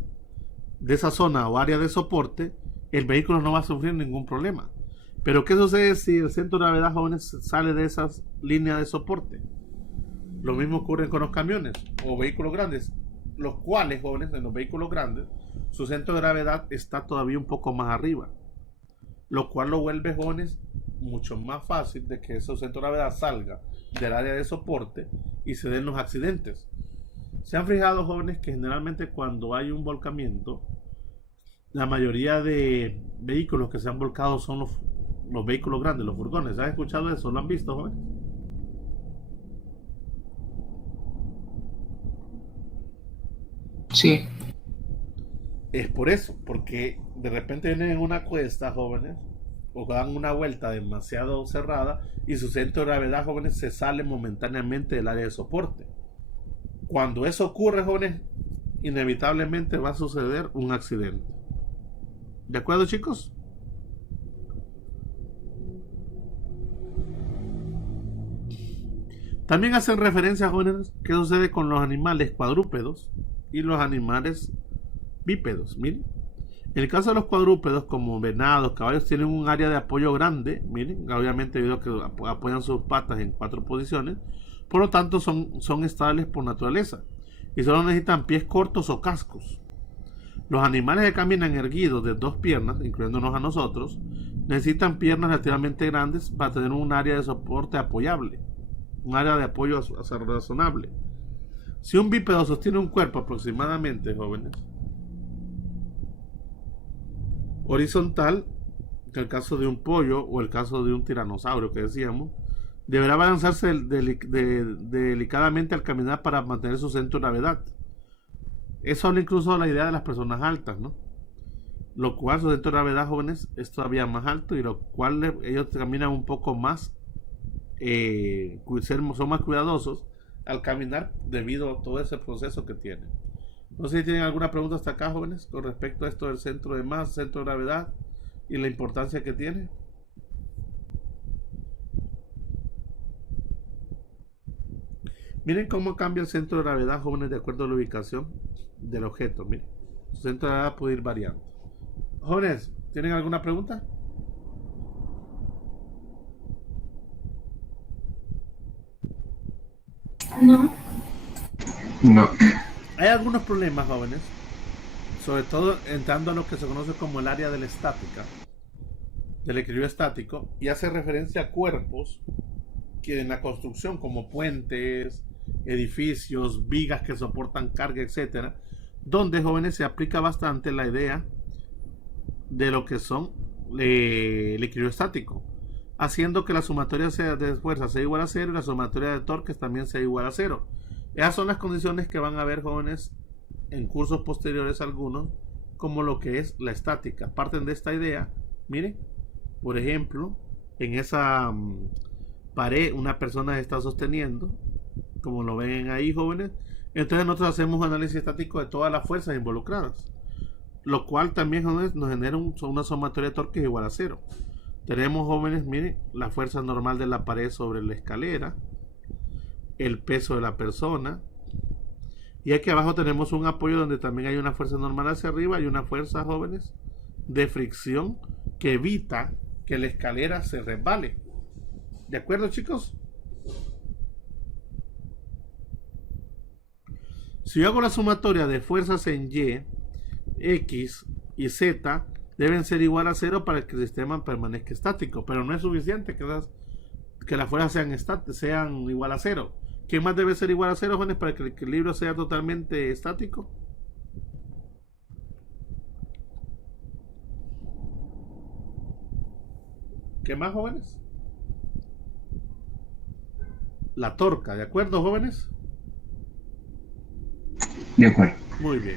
de esa zona o área de soporte, el vehículo no va a sufrir ningún problema. Pero ¿qué sucede si el centro de gravedad, jóvenes, sale de esas líneas de soporte? Lo mismo ocurre con los camiones o vehículos grandes, los cuales, jóvenes, en los vehículos grandes, su centro de gravedad está todavía un poco más arriba, lo cual lo vuelve, jóvenes, mucho más fácil de que ese centro de gravedad salga del área de soporte y se den los accidentes. Se han fijado, jóvenes, que generalmente cuando hay un volcamiento, la mayoría de vehículos que se han volcado son los vehículos grandes, los furgones. ¿Han escuchado eso? ¿Lo han visto, jóvenes? Sí. Es por eso, porque de repente vienen en una cuesta, jóvenes, o dan una vuelta demasiado cerrada y su centro de gravedad, jóvenes, se sale momentáneamente del área de soporte. Cuando eso ocurre, jóvenes, inevitablemente va a suceder un accidente. ¿De acuerdo, chicos? También hacen referencia, jóvenes, qué sucede con los animales cuadrúpedos y los animales bípedos. Miren, en el caso de los cuadrúpedos, como venados, caballos, tienen un área de apoyo grande. Miren, obviamente debido a que apoyan sus patas en 4 posiciones, por lo tanto son estables por naturaleza y solo necesitan pies cortos o cascos. Los animales que caminan erguidos de 2 piernas, incluyéndonos a nosotros, necesitan piernas relativamente grandes para tener un área de soporte apoyable, un área de apoyo razonable. Si un bípedo sostiene un cuerpo aproximadamente, jóvenes, horizontal, que el caso de un pollo o el caso de un tiranosaurio que decíamos, deberá balanzarse delicadamente al caminar para mantener su centro de gravedad. Eso habla incluso de la idea de las personas altas, ¿no? Lo cual su centro de gravedad, jóvenes, es todavía más alto y lo cual ellos caminan un poco más, son más cuidadosos al caminar debido a todo ese proceso que tienen. No sé si tienen alguna pregunta hasta acá, jóvenes, con respecto a esto del centro de masa, centro de gravedad y la importancia que tiene. Miren cómo cambia el centro de gravedad, jóvenes, de acuerdo a la ubicación del objeto. Miren, su centro de gravedad puede ir variando. Jóvenes, ¿tienen alguna pregunta? No. No. Hay algunos problemas, jóvenes, sobre todo entrando a lo que se conoce como el área de la estática, del equilibrio estático, y hace referencia a cuerpos que en la construcción, como puentes, edificios, vigas que soportan carga, etcétera, donde, jóvenes, se aplica bastante la idea de lo que son el equilibrio estático, haciendo que la sumatoria de fuerza sea igual a 0 y la sumatoria de torques también sea igual a 0. Esas son las condiciones que van a ver, jóvenes, en cursos posteriores algunos, como lo que es la estática. Parten de esta idea. Miren, por ejemplo, en esa pared una persona está sosteniendo, como lo ven ahí, jóvenes. Entonces nosotros hacemos un análisis estático de todas las fuerzas involucradas, lo cual también, jóvenes, nos genera una sumatoria de torques igual a 0. Tenemos, jóvenes, miren, la fuerza normal de la pared sobre la escalera, el peso de la persona, y aquí abajo tenemos un apoyo donde también hay una fuerza normal hacia arriba y una fuerza, jóvenes, de fricción que evita que la escalera se resbale. ¿De acuerdo, chicos? Si yo hago la sumatoria de fuerzas en Y, X y Z, deben ser igual a 0 para que el sistema permanezca estático, pero no es suficiente que las fuerzas sean igual a 0. ¿Qué más debe ser igual a 0, jóvenes, para que el equilibrio sea totalmente estático? ¿Qué más, jóvenes? La torca, ¿de acuerdo, jóvenes? De acuerdo. Muy bien.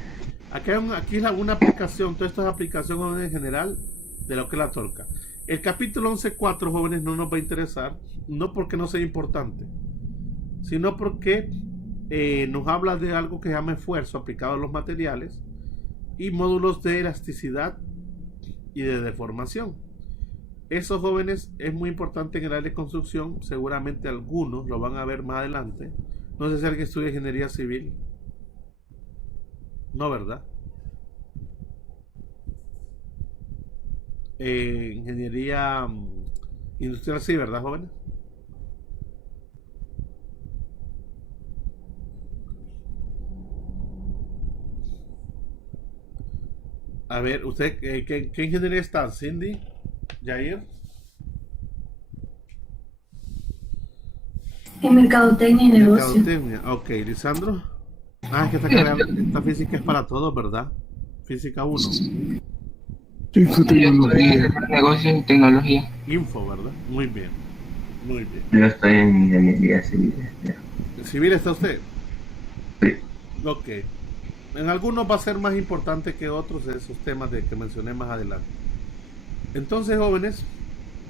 Aquí es una aplicación, todas estas aplicaciones en general de lo que es la torca. El capítulo 11.4, jóvenes, no nos va a interesar, no porque no sea importante, sino porque nos habla de algo que se llama esfuerzo aplicado a los materiales y módulos de elasticidad y de deformación. Eso, jóvenes, es muy importante en el área de construcción. Seguramente algunos lo van a ver más adelante. No sé si alguien estudia ingeniería civil. No, ¿verdad? Ingeniería industrial, sí, ¿verdad, jóvenes? A ver, ¿usted qué ingeniería está? ¿Cindy? ¿Jair? En mercadotecnia y negocio. Mercadotecnia. Ok, Lisandro. Ah, es que esta física es para todos, ¿verdad? Física 1. Negocios y tecnología. Info, ¿verdad? Muy bien. Muy bien. Yo estoy en ingeniería civil. ¿En civil está usted? Sí. Ok. En algunos va a ser más importante que otros esos temas que mencioné más adelante. Entonces, jóvenes,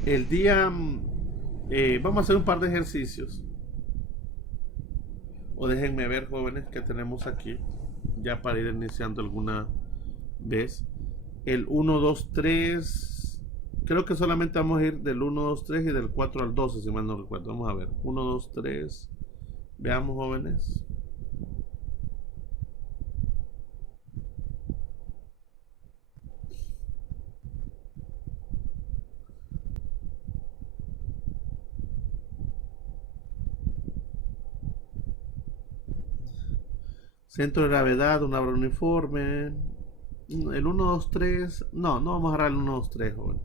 el día vamos a hacer un par de ejercicios. O déjenme ver, jóvenes, que tenemos aquí, ya para ir iniciando alguna vez. El 1, 2, 3. Creo que solamente vamos a ir del 1, 2, 3 y del 4 al 12, si mal no recuerdo. Vamos a ver. 1, 2, 3. Veamos, jóvenes. Centro de gravedad, una obra uniforme. El 1, 2, 3. No vamos a agarrar el 1, 2, 3, joven.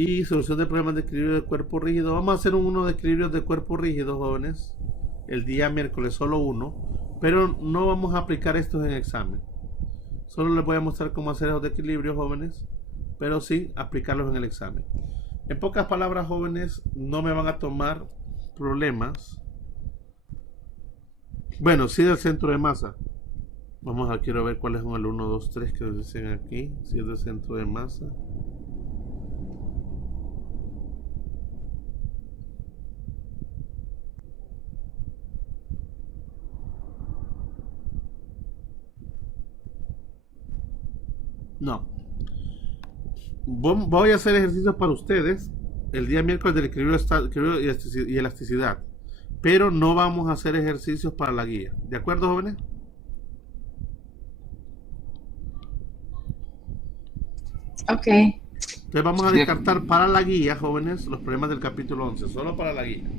Y solución de problemas de equilibrio de cuerpo rígido. Vamos a hacer uno de equilibrios de cuerpo rígido, jóvenes. El día miércoles, solo uno. Pero no vamos a aplicar estos en examen. Solo les voy a mostrar cómo hacer esos de equilibrio, jóvenes. Pero sí aplicarlos en el examen. En pocas palabras, jóvenes, no me van a tomar problemas. Bueno, sí del centro de masa. Vamos a quiero ver cuáles son el 1, 2, 3 que dicen aquí. Si es del centro de masa. No. Voy a hacer ejercicios para ustedes el día miércoles del equilibrio y elasticidad. Pero no vamos a hacer ejercicios para la guía. ¿De acuerdo, jóvenes? Ok. Entonces vamos a descartar para la guía, jóvenes, los problemas del capítulo 11. Solo para la guía.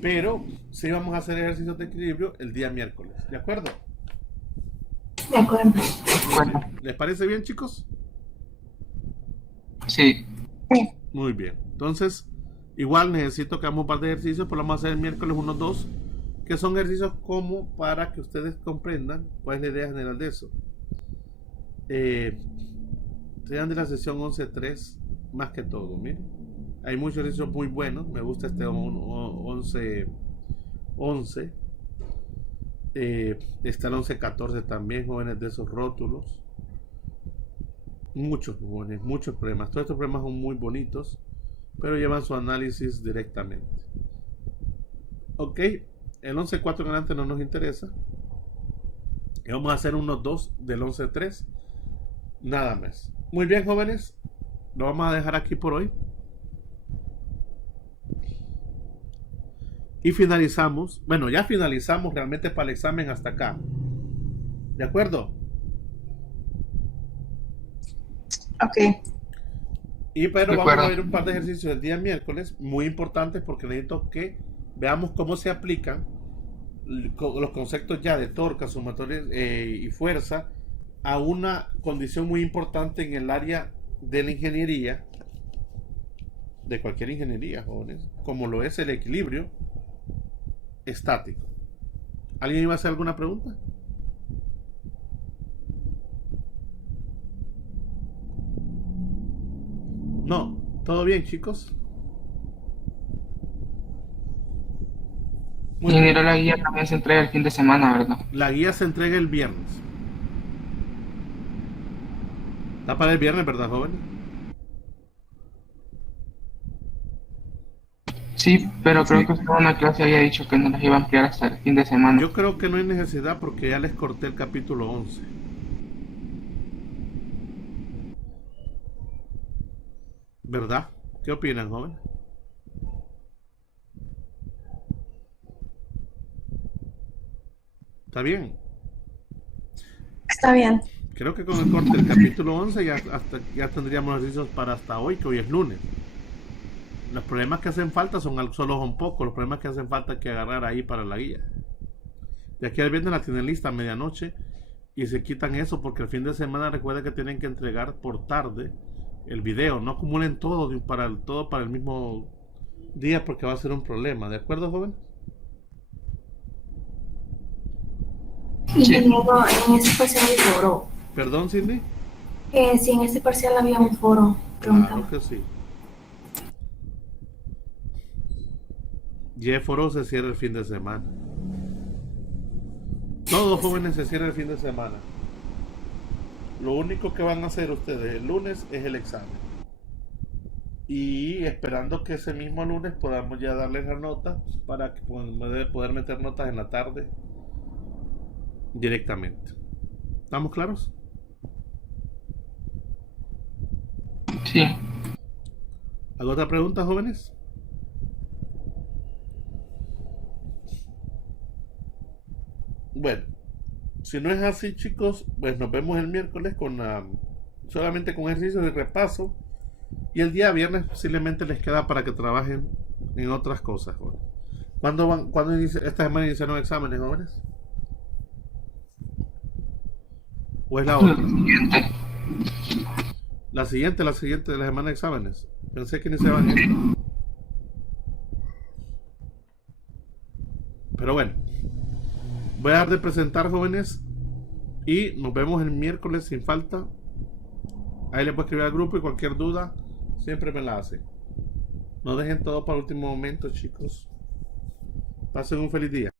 Pero sí vamos a hacer ejercicios de equilibrio el día miércoles. ¿De acuerdo? De acuerdo. Bueno, ¿Les parece bien, chicos? sí. Muy bien. Entonces, igual necesito que hagamos un par de ejercicios, pero vamos a hacer el miércoles unos 2, que son ejercicios como para que ustedes comprendan cuál es la idea general de eso. Sean de la sesión 11.3 más que todo, miren. Hay muchos ejercicios muy buenos. Me gusta este 11.11. Está el 11.14 también, jóvenes, de esos rótulos. Muchos jóvenes, muchos problemas. Todos estos problemas son muy bonitos, pero llevan su análisis directamente. Ok, el 11.4 en adelante no nos interesa. Y vamos a hacer unos 2 del 11.3. Nada más. Muy bien, jóvenes. Lo vamos a dejar aquí por hoy. Y finalizamos. Bueno, ya finalizamos realmente para el examen hasta acá. ¿De acuerdo? Ok. Pero De vamos acuerdo. a ver un par de ejercicios el día miércoles, muy importantes porque necesito que veamos cómo se aplican los conceptos ya de torca, sumatoria y fuerza a una condición muy importante en el área de la ingeniería, de cualquier ingeniería, jóvenes, como lo es el equilibrio estático. ¿Alguien iba a hacer alguna pregunta? No, ¿todo bien, chicos? Muy bien. Ingeniero, la guía también se entrega el fin de semana, ¿verdad? La guía se entrega el viernes. Está para el viernes, ¿verdad, jóvenes? Sí, pero creo Sí. que usted en una clase había dicho que no las iba a ampliar hasta el fin de semana. Yo creo que no hay necesidad porque ya les corté el capítulo 11. ¿Verdad? ¿Qué opinan, jóvenes? ¿Está bien? Está bien. Creo que con el corte del capítulo 11 ya tendríamos ejercicios para hasta hoy, que hoy es lunes. Los problemas que hacen falta solo son pocos. Los problemas que hacen falta hay que agarrar ahí para la guía. De aquí al viernes la tienen lista a medianoche y se quitan eso porque el fin de semana recuerden que tienen que entregar por tarde el video. No acumulen todo para el mismo día porque va a ser un problema. ¿De acuerdo, joven? Ingeniero, en ese parcial hay foro. Perdón, Cindy. Si en ese parcial había un foro, preguntaba. Claro que sí. Jefforo se cierra el fin de semana. Todos jóvenes se cierran el fin de semana. Lo único que van a hacer ustedes el lunes es el examen. Y esperando que ese mismo lunes podamos ya darles la nota para que poder meter notas en la tarde directamente. ¿Estamos claros? Sí. ¿Alguna otra pregunta, jóvenes? Bueno, si no es así, chicos, pues nos vemos el miércoles solamente con ejercicios de repaso. Y el día viernes posiblemente les queda para que trabajen en otras cosas, jóvenes. ¿Cuándo esta semana iniciaron exámenes, jóvenes? ¿O es la otra? Siguiente. La siguiente de la semana de exámenes. Pensé que ni se van a ir. Pero bueno. Voy a dejar de presentar, jóvenes. Y nos vemos el miércoles sin falta. Ahí les puedo escribir al grupo y cualquier duda siempre me la hacen. No dejen todo para el último momento, chicos. Pasen un feliz día.